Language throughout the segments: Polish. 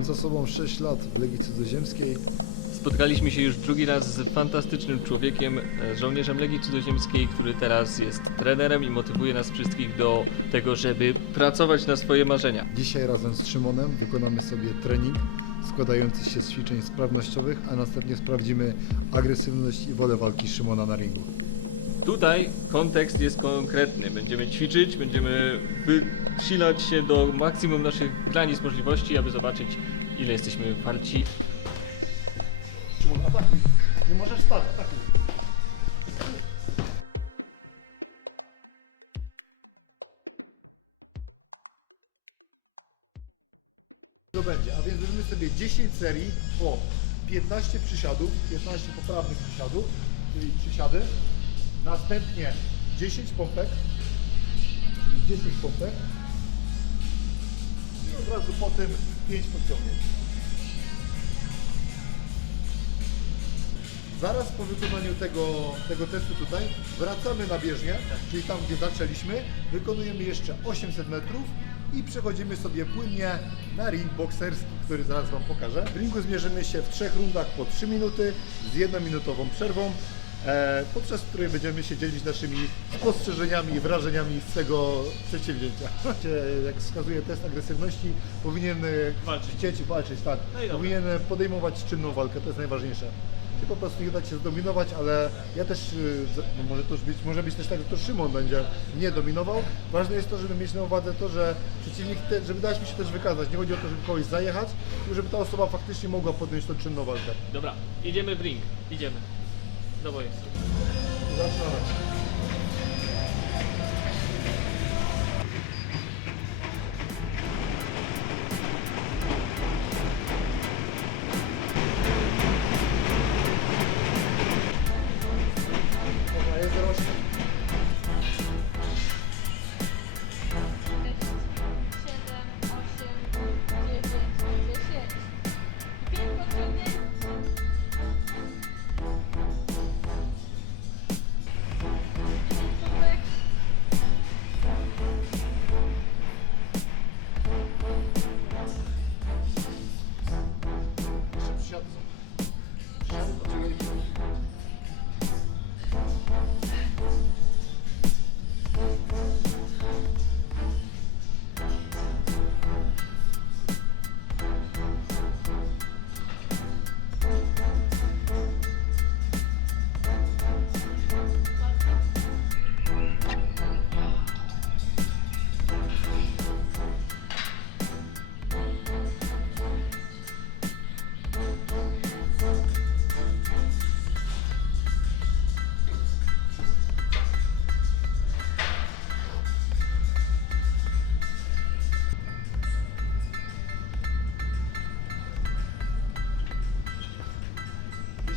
Mam za sobą 6 lat w Legii Cudzoziemskiej. Spotkaliśmy się już drugi raz z fantastycznym człowiekiem, e, żołnierzem Legii Cudzoziemskiej, który teraz jest trenerem i motywuje nas wszystkich do tego, żeby pracować na swoje marzenia. Dzisiaj razem z Szymonem wykonamy sobie trening składający się z ćwiczeń sprawnościowych, a następnie sprawdzimy agresywność i wolę walki Szymona na ringu. Tutaj kontekst jest konkretny. Będziemy ćwiczyć, będziemy wysilać się do maksimum naszych granic możliwości, aby zobaczyć, ile jesteśmy warci. Szymon, atakuj. Nie możesz stać, atakuj. To będzie, a więc zrobimy sobie 10 serii po 15 przysiadów, 15 poprawnych przysiadów, czyli przysiady. Następnie 10 pompek, czyli 10 pompek. Od razu po tym 5 podciągnięć. Zaraz po wykonaniu tego, tego testu tutaj wracamy na bieżnię, czyli tam gdzie zaczęliśmy, wykonujemy jeszcze 800 metrów i przechodzimy sobie płynnie na ring bokserski, który zaraz Wam pokażę. W ringu zmierzymy się w trzech rundach po 3 minuty z jednominutową przerwą, podczas której będziemy się dzielić naszymi spostrzeżeniami i wrażeniami z tego przedsięwzięcia. Jak wskazuje test agresywności, powinien e, Walczyć. chcieć walczyć, tak. No powinien podejmować czynną walkę, to jest najważniejsze. I po prostu nie dać się zdominować, ale ja też, no może to być, może być też tak, że to Szymon będzie mnie dominował. Ważne jest to, żeby mieć na uwadze to, że przeciwnik, te, żeby dać mi się też wykazać. Nie chodzi o to, żeby kogoś zajechać, tylko żeby ta osoba faktycznie mogła podjąć tą czynną walkę. Dobra, idziemy w ring. Idziemy. Do boju.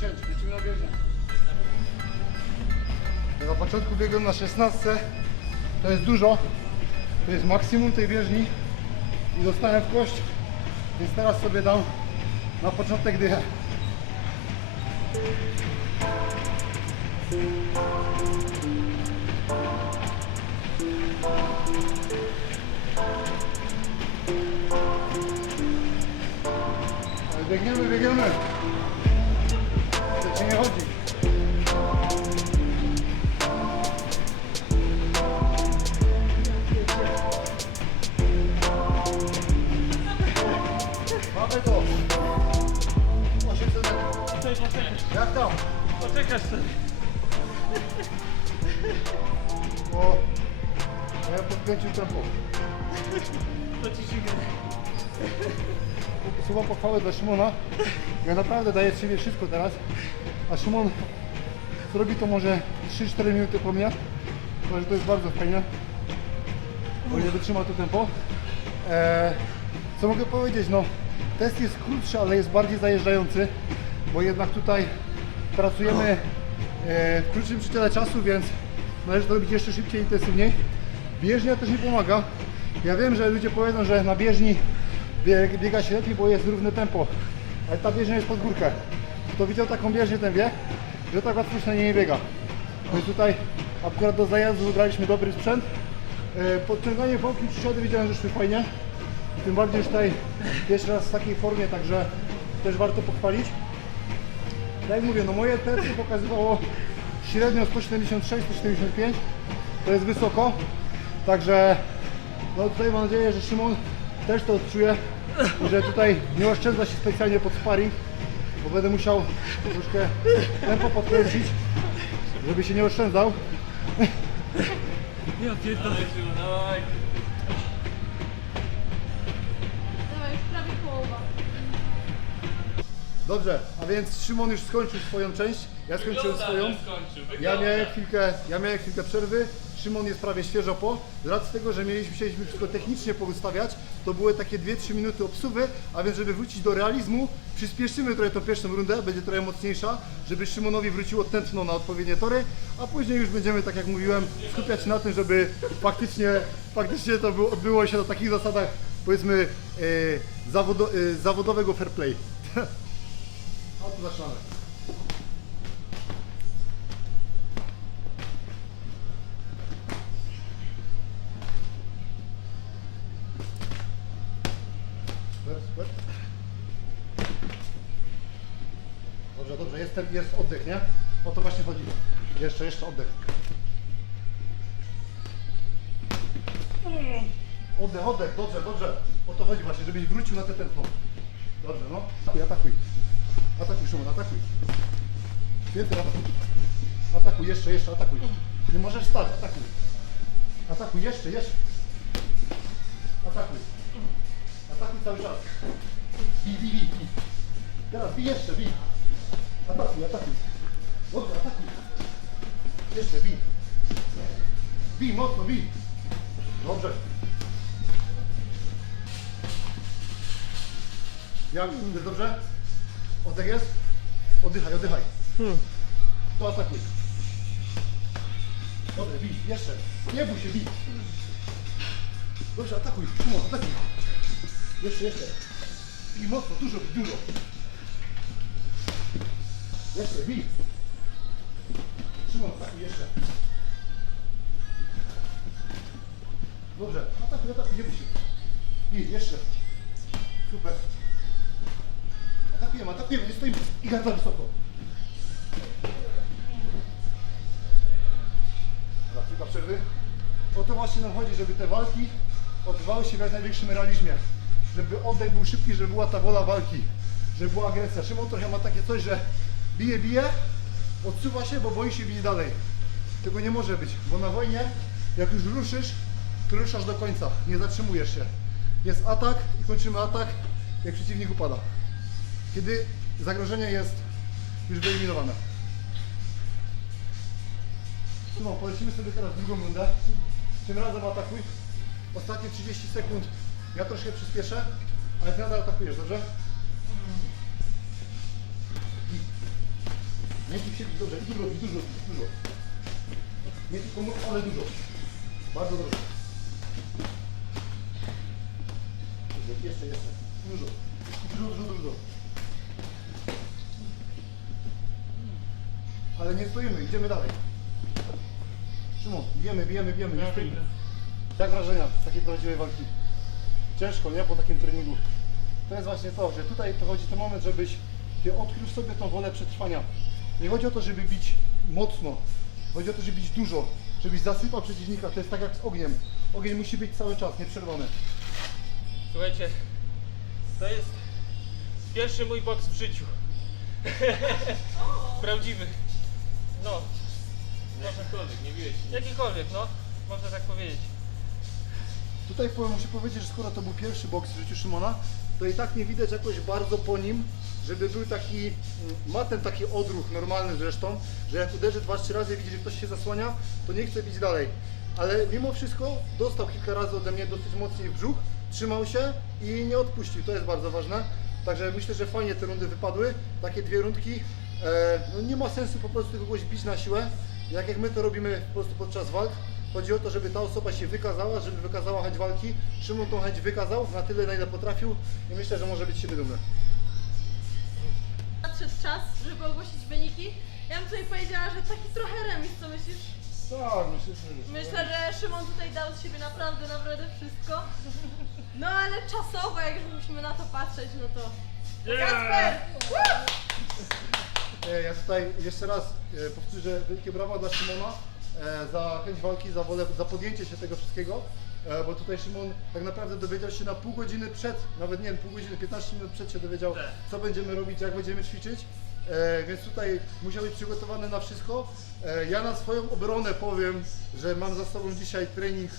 Dziesięć, lecimy na bieżnię. Na początku biegłem na 16. To jest dużo. To jest maksimum tej bieżni. I dostałem w kość. Więc teraz sobie dam na początek dychę. Biegniemy, biegniemy. Tempo. To ci się Słowa pochwały dla Szymona. Ja naprawdę daję siebie wszystko teraz. A Szymon zrobi to może 3-4 minuty po mnie. Może to jest bardzo fajne. Bo nie wytrzyma to tempo. Eee, co mogę powiedzieć? No, test jest krótszy, ale jest bardziej zajeżdżający, bo jednak tutaj pracujemy e, w krótszym przedziale czasu, więc należy to robić jeszcze szybciej, intensywniej. Bieżnia też nie pomaga. Ja wiem, że ludzie powiedzą, że na bieżni bieg, biega się lepiej, bo jest równe tempo, ale ta bieżnia jest pod górkę. Kto widział taką bieżnię, ten wie, że tak łatwo się na niej nie biega. Więc tutaj akurat do zajazdu wybraliśmy dobry sprzęt. E, Podciąganie pompki przysiady widziałem, że szły fajnie. Tym bardziej, że tutaj pierwszy raz w takiej formie, także też warto pochwalić. Tak jak mówię, no moje TRC pokazywało średnio 176-175, to jest wysoko, także no tutaj mam nadzieję, że Szymon też to odczuje i że tutaj nie oszczędza się specjalnie pod sparring, bo będę musiał troszkę tempo podkręcić, żeby się nie oszczędzał. Dawaj, już prawie połowa. Dobrze, a więc Szymon już skończył swoją część, ja skończyłem swoją. Ja miałem chwilkę, ja miałem chwilkę przerwy, Szymon jest prawie świeżo po. Z racji tego, że mieliśmy chcieliśmy wszystko technicznie poustawiać, to były takie 2-3 minuty obsuwy, a więc żeby wrócić do realizmu, przyspieszymy trochę tą pierwszą rundę, będzie trochę mocniejsza, żeby Szymonowi wróciło tętno na odpowiednie tory, a później już będziemy, tak jak mówiłem, skupiać się na tym, żeby faktycznie, faktycznie to było, odbyło się na takich zasadach, powiedzmy, e, zawodo, e, zawodowego fair play. A to zaczynamy. Jest, oddech, nie? O to właśnie chodzi. Jeszcze, jeszcze oddech. Oddech, oddech, dobrze, dobrze. O to chodzi właśnie, żebyś wrócił na te tętno. Dobrze, no. Atakuj, atakuj. Atakuj, Szymon, atakuj. Więcej atakuj. Atakuj, jeszcze, jeszcze, atakuj. Nie możesz stać, atakuj. Atakuj, jeszcze, jeszcze. Atakuj. Atakuj cały czas. Bij, bij, bij. Teraz bij jeszcze, bij. Atakuj, atakuj. Dobrze, atakuj. Jeszcze, bij. Bij, mocno, bij. Dobrze. Jak jest dobrze? Oddech jest? Oddychaj, oddychaj. To atakuj. Dobrze, bij, jeszcze. Nie bój się, bij. Dobrze, atakuj, Szymon, atakuj. Jeszcze, jeszcze. Bij mocno, dużo, dużo. Jeszcze, bij. Szymon, jeszcze. Dobrze, atakuj, atakuj, nie się. Bij, jeszcze. Super. Atakujemy, atakujemy, nie stoimy. I garda wysoko. Dobra, chwilka przerwy. O to właśnie nam chodzi, żeby te walki odbywały się w jak największym realizmie. Żeby oddech był szybki, żeby była ta wola walki. Żeby była agresja. Szymon trochę ma takie coś, że bije, bije, odsuwa się, bo boi się bić dalej. Tego nie może być, bo na wojnie, jak już ruszysz, to ruszasz do końca. Nie zatrzymujesz się. Jest atak i kończymy atak, jak przeciwnik upada. Kiedy zagrożenie jest już wyeliminowane. Szymon, polecimy sobie teraz drugą rundę. Tym razem atakuj. Ostatnie 30 sekund ja troszkę przyspieszę, ale ty nadal atakujesz, dobrze? Nie bij się, dobrze. I dużo, dużo, dużo. Nie tylko mów, ale dużo. Bardzo dobrze. Dobrze, Jeszcze, jeszcze. Dużo. Dużo, dużo, dużo. Ale nie stoimy, idziemy dalej. Szymon, bijemy, bijemy, bijemy, nie stoimy. Jak wrażenia z takiej prawdziwej walki? Ciężko, nie? Po takim treningu. To jest właśnie to, że tutaj to chodzi ten moment, żebyś ty odkrył sobie tą wolę przetrwania. Nie chodzi o to, żeby bić mocno. Chodzi o to, żeby bić dużo. Żebyś zasypał przeciwnika. To jest tak jak z ogniem. Ogień musi być cały czas, nieprzerwany. Słuchajcie, to jest pierwszy mój boks w życiu. Prawdziwy. No. Jakikolwiek, nie biłeś Jakikolwiek, no. Można tak powiedzieć. Tutaj powiem, muszę powiedzieć, że skoro to był pierwszy boks w życiu Szymona, to i tak nie widać jakoś bardzo po nim, żeby był taki, mm, ma ten taki odruch normalny zresztą, że jak uderzy dwa, trzy razy i widzi, że ktoś się zasłania, to nie chce bić dalej. Ale mimo wszystko dostał kilka razy ode mnie dosyć mocniej w brzuch, trzymał się i nie odpuścił, to jest bardzo ważne. Także myślę, że fajnie te rundy wypadły, takie dwie rundki. E, no nie ma sensu po prostu kogoś bić na siłę, jak jak my to robimy po prostu podczas walk. Chodzi o to, żeby ta osoba się wykazała, żeby wykazała chęć walki. Szymon tą chęć wykazał na tyle, na ile potrafił i myślę, że może być siebie dumny. Nadszedł czas, żeby ogłosić wyniki. Ja bym tutaj powiedziała, że taki trochę remis, co myślisz? Tak, myślę, że... Myślę, że Szymon tutaj dał z siebie naprawdę, naprawdę wszystko. No ale czasowo, jak już musimy na to patrzeć, no to... Kacper! E, Ja tutaj jeszcze raz e, powtórzę wielkie brawa dla Szymona za chęć walki, za wolę, za podjęcie się tego wszystkiego, e, bo tutaj Szymon tak naprawdę dowiedział się na pół godziny przed, nawet nie wiem, pół godziny, 15 minut przed się dowiedział, Tak. co będziemy robić, jak będziemy ćwiczyć, e, więc tutaj musiał być przygotowany na wszystko. E, Ja na swoją obronę powiem, że mam za sobą dzisiaj trening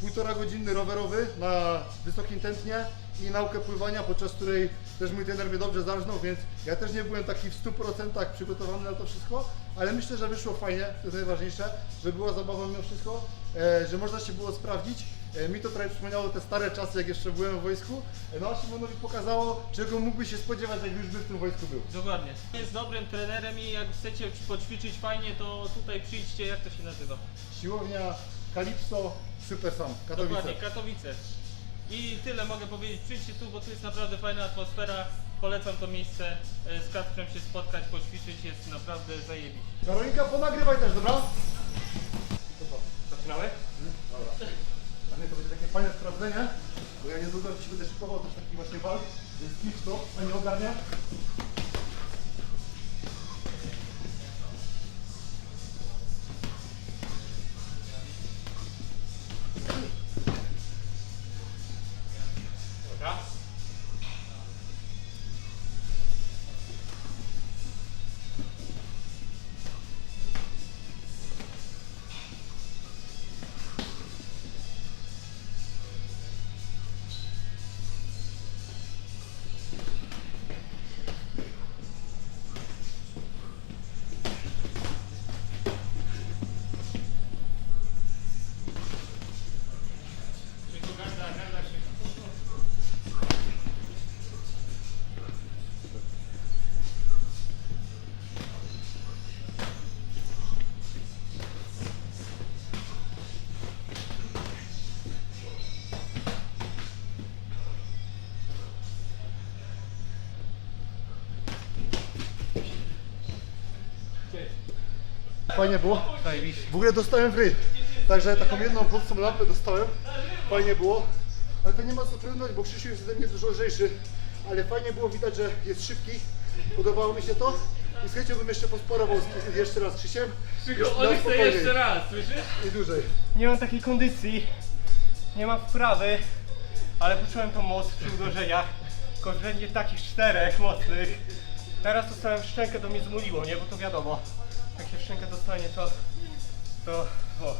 półtora godzinny rowerowy na wysokim tętnie i naukę pływania, podczas której też mój trener mnie dobrze zarżnął, więc ja też nie byłem taki w 100% przygotowany na to wszystko, ale myślę, że wyszło fajnie, to jest najważniejsze, że była zabawa mimo wszystko, e, że można się było sprawdzić. E, mi to trochę przypomniało te stare czasy, jak jeszcze byłem w wojsku, e, no a Szymonowi pokazało, czego mógłby się spodziewać, jak już by w tym wojsku był. Dokładnie. Jest dobrym trenerem i jak chcecie poćwiczyć fajnie, to tutaj przyjdźcie, jak to się nazywa? Siłownia Kalipso, Super Sam, Katowice. Dokładnie, Katowice. I tyle mogę powiedzieć. Przyjdźcie tu, bo tu jest naprawdę fajna atmosfera. Polecam to miejsce. E, Z Kacprem się spotkać, poćwiczyć jest naprawdę zajebiście. Karolinka, ponagrywaj też, dobra? Zaczynałeś? Dobra. To będzie takie fajne sprawdzenie, bo ja niedługo ci będę szykował też taki właśnie walk, więc klips to, pani ogarnia. Fajnie było? W ogóle dostałem w ryj. Także taką jedną prostą lampę dostałem. Fajnie było. Ale to nie ma co trudność, bo Krzysiu jest ode mnie dużo lżejszy. Ale fajnie było widać, że jest szybki. Podobało mi się to. I z chęcią bym jeszcze posporował z, jeszcze raz z Krzysiem. Na On chce jeszcze raz, słyszysz? I dłużej. Nie mam takiej kondycji, nie mam wprawy, ale poczułem tą moc przy uderzeniach. Korzenie takich czterech mocnych. Teraz dostałem w szczękę, to mnie zmuliło, nie? Bo to wiadomo, jak się w szczękę dostanie, to... to... o.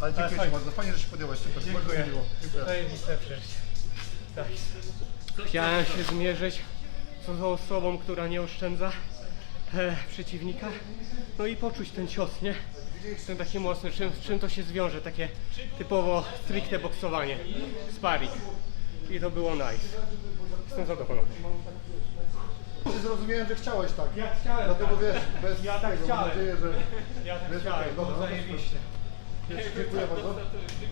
Ale dziękuję fajnie. Ci bardzo. Fajnie, że się podjęłaś. Super. Bardzo Dziękuję. mi miło. Dziękuję. Zajebiste przeżycie. Tak. Chciałem się zmierzyć z tą osobą, która nie oszczędza e, przeciwnika. No i poczuć ten cios, nie? Ten taki mocny, czym, czym to się zwiąże, takie typowo stricte boksowanie, sparring. I to było nice. Jestem zadowolony. Zrozumiałem, że chciałeś tak. Ja chciałem Dlatego tak. wiesz, bez Ja tak tego, chciałem. mam nadzieję, że... Ja tak Wiesz, chciałem, okej, było dobra, zajebiście. Dziękuję bardzo.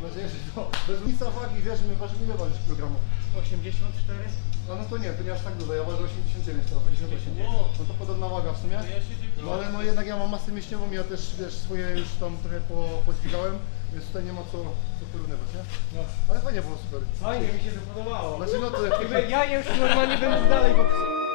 Mam nadzieję, że to... Bez nic wagi, wiesz, my ważymy ile ważysz kilogramów? 84? No, no to nie, to nie aż tak dużo, ja ważę 89 teraz, 88. No to podobna waga w sumie. No ale no jednak ja mam masę mięśniową, ja też wiesz, swoje już tam trochę po, podźwigałem, więc tutaj nie ma co, co porównywać, nie? No. Ale fajnie było super. Fajnie mi się to podobało. Znaczy no to Jakby ja już normalnie bym dalej boksował.